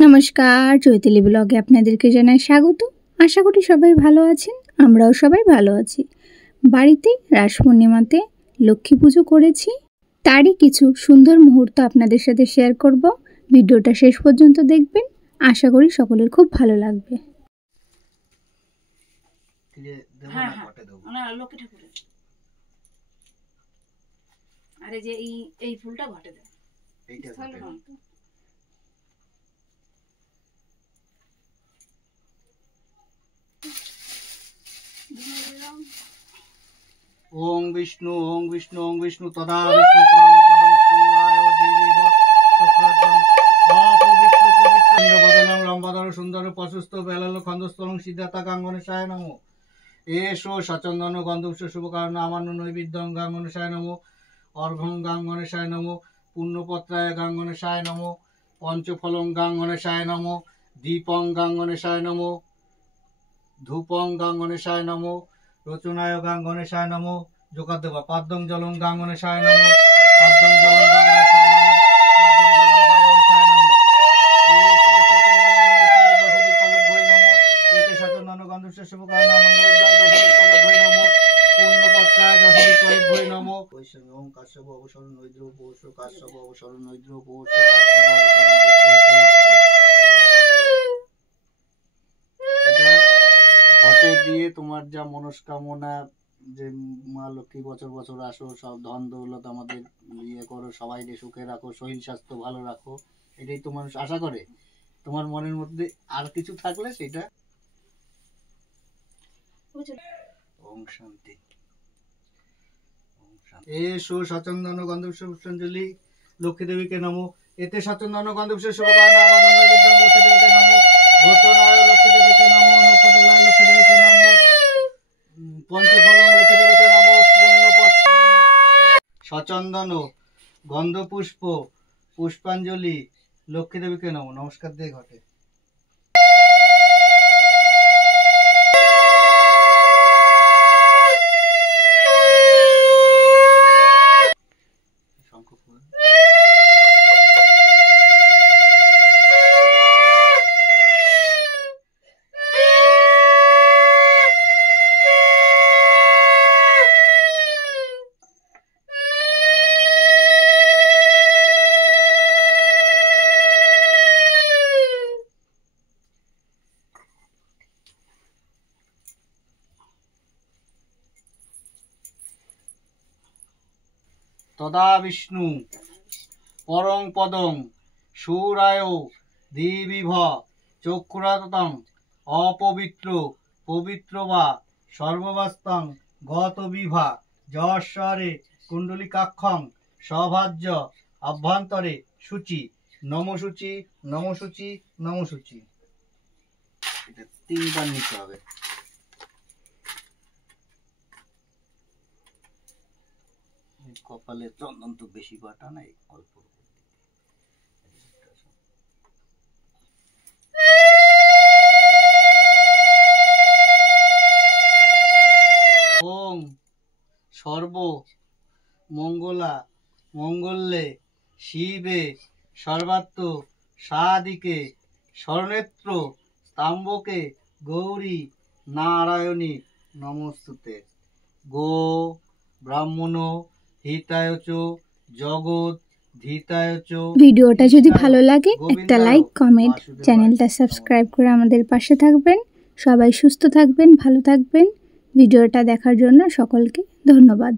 নমস্কার, চৈতালি ব্লগে আপনাদেরকে জানাই স্বাগত। আশা করি সবাই ভালো আছেন, আমরাও সবাই ভালো আছি। বাড়িতে রাস পূর্ণিমাতে লক্ষ্মী পুজো করেছি, তারই কিছু সুন্দর মুহূর্ত আপনাদের সাথে শেয়ার করব। ভিডিওটা শেষ পর্যন্ত দেখবেন, আশা করি সকলের খুব ভালো লাগবে। আরে যে এই ফুলটা ঘটে দেয়, এইটা ঘটে। ওং বিষ্ণু ওং বিষ্ণু ওং বিষ্ণু তদা বিষ্ণু পরম পদং সুরায় দিবিভ শুক্রদং অপবিত্র পবিত্র বদলং লম্বদর সুন্দর প্রশস্ত বেলাল খন্দস্থলং সিদ্ধাতা গাঙ্গনেশায় নমো। এসো সচন্দন গন্ধপুষ্প শুভকারণ আমান্য নৈবেদ্যং গাঙ্গনেশায় নমো। অর্ঘং গাঙ্গনেশায় নমো। পুণ্যপত্রায় গাঙ্গনেশায় নমো। পঞ্চফলং গাঙ্গনেশায় নমো। দীপং গাঙ্গনেশায় নমো। ধূপং গাঙ্গনেশায় নমো। রচনায় গাঙ্গনেশায় নমো। যোগার দেবা পাদ্যং জলং গাঙ্গনেশায় নমো। পাদ্যং জলং গাঙ্গনেশায় নমো। পাদ্যং জলং গাঙ্গনেশায় নমো। এতে সচন্দন গন্ধপুষ্প শুভকারণ আমান্য দশদিক কলক ভৈ নমো। পূর্ণপত্রায় দশদিক কলক ভৈ নমো। বৈষ্ণব ওম কাশ্যপ অবসরণ নৈদ্র উপবস্য কাশ্যপ অবসরণ নৈদ্র উপবস্য কাশ্যপ অবসরণ নৈদ্র উপবস্য। ঘটে দিয়ে তোমার যা মনস্কামনা, যে মা লক্ষ্মী বছর বছর আসো, সব ধন দৌলত আমাদের ইয়ে করো, সবাইকে সুখে রাখো, শরীর স্বাস্থ্য ভালো রাখো, এটাই তো মানুষ আশা করে। তোমার মনের মধ্যে আর কিছু থাকলে সেটা। ওম শান্তি। এসো সচন্দন গন্ধপুষ্প পুষ্পাঞ্জলি লক্ষ্মী দেবীকে নমো। এতে সচন্দন গন্ধপুষ্প শুভকারণ আমান্য নৈবেদ্যং লক্ষ্মী দেবীকে নমো। রচনায় লক্ষ্মী দেবীকে নমো। নকুলায় লক্ষ্মী দেবীকে নমো। পঞ্চফলং লক্ষ্মী দেবীকে নমো। পুণ্যপত্র সচন্দন গন্ধপুষ্প পুষ্পাঞ্জলি লক্ষ্মী দেবীকে নমো। নমস্কার দিয়ে ঘটে। তদা বিষ্ণু পরং পদং সুরায় দিবিভ চক্ষুরাতং অপবিত্র পবিত্র বা সর্ববাস্তং গত বিভা যশ্বরে কুণ্ডলিকাক্ষং সভাজ্য অভ্যন্তরে শুচি নমশুচি নমশুচি নমশুচি। এটা তিনবার নিতে হবে। কপালে চন্দন তো বেশি বাটা নাই, অল্প। ওং সর্ব মঙ্গলা মঙ্গলে শিবে সর্বাত্ম সাদিকে স্বর্ণেত্র স্তম্ভকে গৌরী নারায়ণী নমস্তুতে। গো ব্রাহ্মণ হিতায়চ জগৎ ধিতায়চ। ভিডিওটা যদি ভালো লাগে একটা লাইক, কমেন্ট, চ্যানেলটা সাবস্ক্রাইব করে আমাদের পাশে থাকবেন। সবাই সুস্থ থাকবেন, ভালো থাকবেন। ভিডিওটা দেখার জন্য সকলকে ধন্যবাদ।